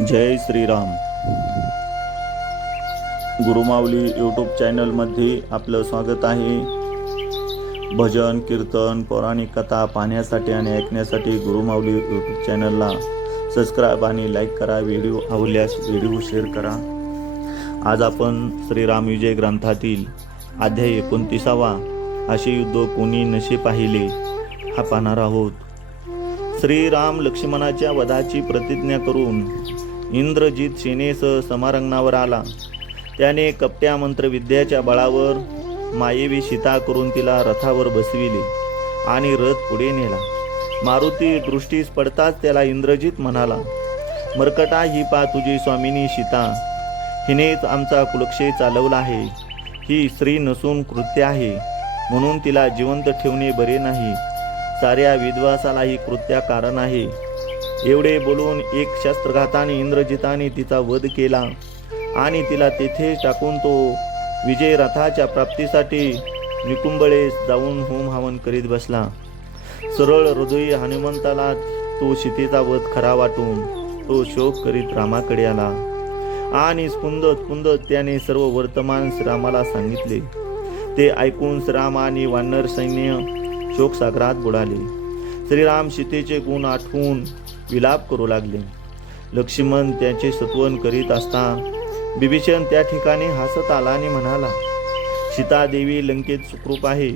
जय Shriram. Gurumauli YouTube चॅनलमध्ये आपलं स्वागत आहे. भजन, कीर्तन, पौराणिक कथा पाहण्यासाठी आणि ऐकण्यासाठी गुरुमाऊली यूट्यूब चॅनलला सबस्क्राईब आणि लाईक करा. व्हिडिओ आवडल्यास व्हिडिओ शेअर करा. आज आपण श्रीराम विजय ग्रंथातील अध्याय 29 असे युद्ध कोणी नशे पाहिले हा पाहणार आहोत. श्रीराम लक्ष्मणाच्या वधाची प्रतिज्ञा करून इंद्रजित सेनेसह समारंगणावर आला. त्याने कपट्या मंत्रविद्याच्या बळावर मायेवी सीता करून तिला रथावर बसविले आणि रथ पुढे नेला. मारुती दृष्टीस पडताच त्याला इंद्रजित म्हणाला, मर्कटा, ही पा तुझी स्वामिनी सीता. हिनेच आमचा कुलक्षय चालवला आहे. ही स्त्री नसून कृत्य आहे, म्हणून तिला जिवंत ठेवणे बरे नाही. साऱ्या विद्वासाला ही कृत्या कारण आहे. एवढे बोलून एक शस्त्रघाताने इंद्रजिताने तिचा वध केला आणि तिला तेथे टाकून तो विजय रथाच्या प्राप्तीसाठी निकुंबळे जाऊन होम हवन करीत बसला. सरळ हृदयी हनुमंताला तो सीतेचा वध खरा वाटून तो शोक करीत रामाकडे आला आणि स्पुंदत त्याने सर्व वर्तमान श्रीरामाला सांगितले. ते ऐकून श्रीराम आणि वानर सैन्य शोकसागरात बुडाले. श्रीराम सीतेचे गुण आठवून विलाप करू लागले. लक्ष्मण त्याचे सत्वन करीत असता बिभीषण त्या ठिकाणी हसत आला आणि म्हणाला, सीता देवी लंकेत सुखरूप आहे.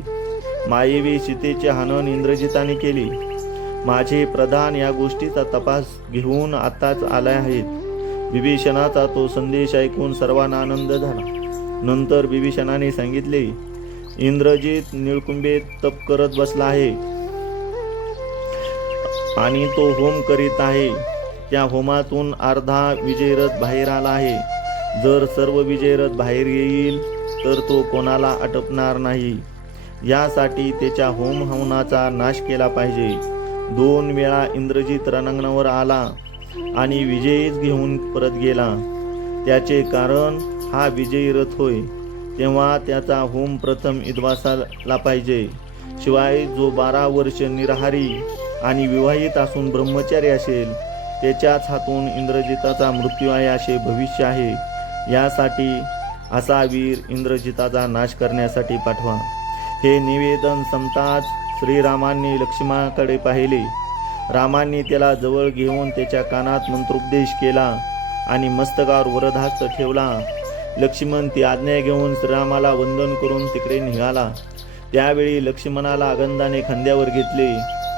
मायेवी सीतेचे हनन इंद्रजिताने केले. माझे प्रधान या गोष्टीचा तपास घेऊन आताच आले आहेत. बिभीषणाचा तो संदेश ऐकून सर्वांना आनंद झाला. नंतर बिभीषणाने सांगितले, इंद्रजित निळकुंभेत तप करत बसला आहे आणि तो होम करीत आहे. त्या होमातून अर्धा विजयरथ बाहेर आला आहे. जर सर्व विजयरथ बाहेर येईल तर तो कोणाला आटपणार नाही. यासाठी त्याच्या होम हवनाचा नाश केला पाहिजे. 2 वेळा इंद्रजित रणांगणावर आला आणि विजयीच घेऊन परत गेला. त्याचे कारण हा विजयी रथ होय. तेव्हा त्याचा होम प्रथम विद्वासाला पाहिजे. शिवाय जो 12 वर्ष निराहारी आणि विवाहित असून ब्रह्मचारी असेल त्याच्याच हातून इंद्रजिताचा मृत्यू आहे असे भविष्य आहे. यासाठी असा वीर इंद्रजिताचा नाश करण्यासाठी पाठवा. हे निवेदन संपताच श्रीरामांनी लक्ष्मणाकडे पाहिले. रामांनी त्याला जवळ घेऊन त्याच्या कानात मंत्रोपदेश केला आणि मस्तकावर वरदहस्त ठेवला. लक्ष्मण ती आज्ञा घेऊन श्रीरामाला वंदन करून तिकडे निघाला. त्यावेळी लक्ष्मणाला आनंदाने खांद्यावर घेतले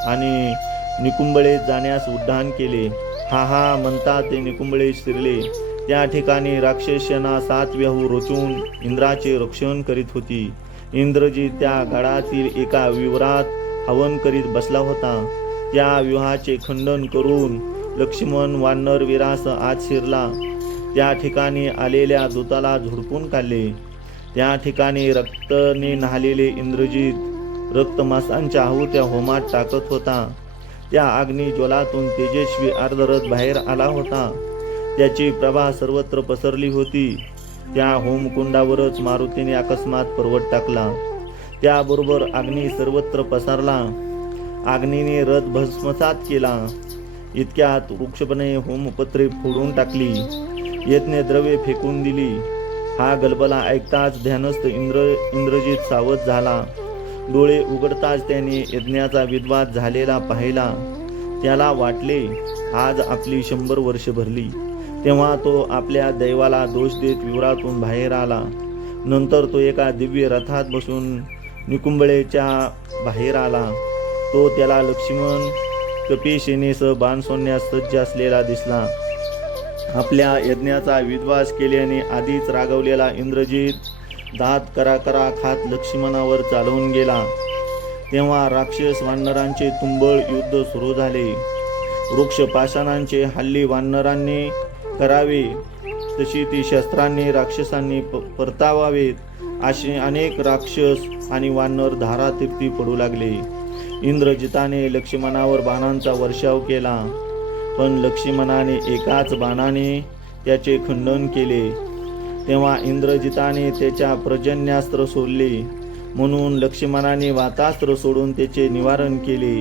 आणि निकुंबळे जाण्यास उड्डाण केले. हा हा म्हणता ते निकुंबळे शिरले. त्या ठिकाणी राक्षसेना 7 व्याहू रचून इंद्राचे रक्षण करीत होती. इंद्रजित त्या गडातील एका विवरात हवन करीत बसला होता. त्या व्यूहाचे खंडन करून लक्ष्मण वानर वीरास आत शिरला. त्या ठिकाणी आलेल्या दूताला झुडपून काढले. त्या ठिकाणी रक्ताने न्हालेले इंद्रजित रक्तमांसांच्या आहुत्या होमात टाकत होता. त्या अग्निज्वलातून तेजस्वी अर्धरथ बाहेर आला होता. त्याची प्रभा सर्वत्र पसरली होती. त्या होमकुंडावरच मारुतीने अकस्मात पर्वत टाकला. त्याबरोबर अग्नी सर्वत्र पसरला. अग्नीने रथ भस्मसात केला. इतक्यात वृक्षपणे होमपत्रे फोडून टाकली. यज्ञद्रव्ये फेकून दिली. हा गलबला ऐकताच ध्यानस्थ इंद्रजित सावध झाला. डोळे उघडताच त्याने यज्ञाचा विद्वास झालेला पाहिला. त्याला वाटले आज आपली 100 वर्ष भरली. तेव्हा तो आपल्या दैवाला दोष देत विवरातून बाहेर आला. नंतर तो एका दिव्य रथात बसून निकुंबळेच्या बाहेर आला. तो त्याला लक्ष्मण कपीसेनेसह बाण सोडण्यास सज्ज असलेला दिसला. आपल्या यज्ञाचा विद्वास केल्याने आधीच रागवलेला इंद्रजित दात करा खात लक्ष्मणावर चालवून गेला. तेव्हा राक्षस वानरांचे तुंबळ युद्ध सुरू झाले. वृक्ष पाषाणांचे हल्ली वानरांनी करावे तशी ती शस्त्रांनी राक्षसांनी परतावावेत. असे अनेक राक्षस आणि वानर धारातीर्थी पडू लागले. इंद्रजिताने लक्ष्मणावर बाणांचा वर्षाव केला, पण लक्ष्मणाने एकाच बाणाने त्याचे खंडन केले. तेव्हा इंद्रजिताने त्याच्या पर्जन्यास्त्र सोडले. म्हणून लक्ष्मणाने वातास्त्र सोडून त्याचे निवारण केले.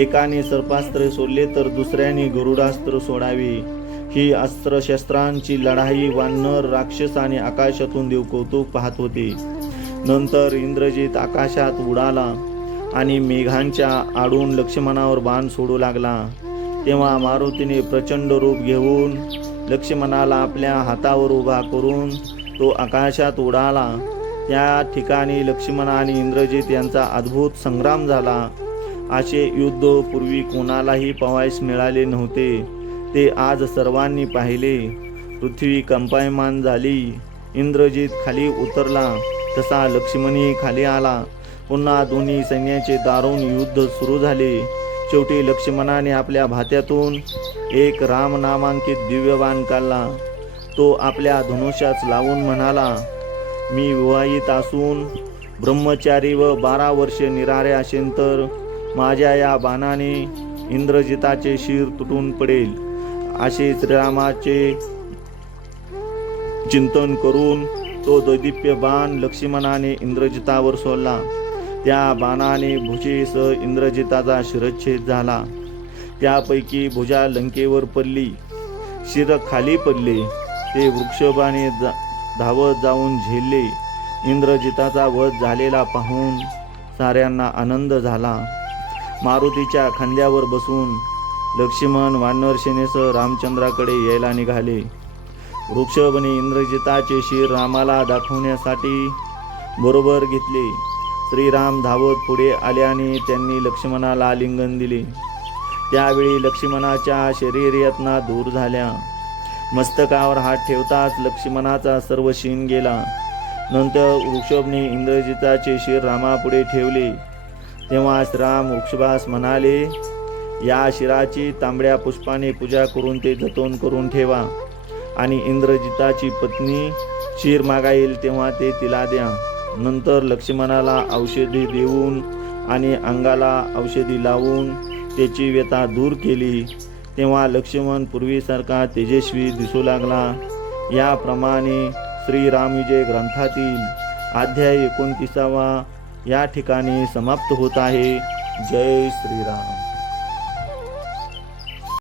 एकाने सर्पास्त्र सोडले तर दुसऱ्याने गरुडास्त्र सोडावे. ही अस्त्रशस्त्रांची लढाई वानर राक्षस आणि आकाशातून देव कौतुक पाहत होते. नंतर इंद्रजित आकाशात उडाला आणि मेघांच्या आडून लक्ष्मणावर बाण सोडू लागला. तेव्हा मारुतीने प्रचंड रूप घेऊन लक्ष्मणाला आपल्या हातावर उभा करून तो आकाशात उडाला. त्या ठिकाणी लक्ष्मण आणि इंद्रजित यांचा अद्भुत संग्राम झाला. असे युद्ध पूर्वी कोणालाही पाहावयास मिळाले नव्हते. ते आज सर्वांनी पाहिले. पृथ्वी कंपायमान झाली. इंद्रजित खाली उतरला तसा लक्ष्मणही खाली आला. पुन्हा दोन्ही सैन्याचे दारुण युद्ध सुरू झाले. शेवटी लक्ष्मणाने आपल्या भात्यातून एक राम नामांकित दिव्य बाण काढला. तो आपल्या धनुष्यास लावून म्हणाला, मी विवाहित असून ब्रह्मचारी व 12 वर्षे निराळे असेन तर माझ्या या बाणाने इंद्रजिताचे शिर तुटून पडेल. असे श्रीरामाचे चिंतन करून तो दैदिप्य बाण लक्ष्मणाने इंद्रजितावर सोडला. त्या बाणाने भुजेसह इंद्रजिताचा शिरच्छेद झाला. त्यापैकी भुजा लंकेवर पडली, शिर खाली पडले. ते वृक्षबाने धावत जाऊन झेलले. इंद्रजिताचा वध झालेला पाहून साऱ्यांना आनंद झाला. मारुतीच्या खांद्यावर बसून लक्ष्मण वानर सेनेसह रामचंद्राकडे यायला निघाले. वृक्षभने इंद्रजिताचे शिर रामाला दाखवण्यासाठी बरोबर घेतले. श्रीराम धावत पुढे आल्याने त्यांनी लक्ष्मणाला आलिंगन दिले. त्यावेळी लक्ष्मणाच्या शरीर यातना दूर झाल्या. मस्तकावर हात ठेवताच लक्ष्मणाचा सर्व शीन गेला. नंतर वृषभने इंद्रजिताचे शिर रामापुढे ठेवले. तेव्हा श्रीराम वृषभास म्हणाले, या शिराची तांबड्या पुष्पाने पूजा करून ते जतन करून ठेवा आणि इंद्रजिताची पत्नी शिर मागाईल तेव्हा ते तिला द्या. नंतर लक्ष्मणाला औषधी देऊन आणि अंगाला औषधी लावून त्याची व्यथा दूर केली. तेव्हा लक्ष्मण पूर्वीसारखा तेजस्वी दिसू लागला. याप्रमाणे श्रीरामविजय ग्रंथातील अध्याय 29 या ठिकाणी समाप्त होत आहे. जय श्रीराम.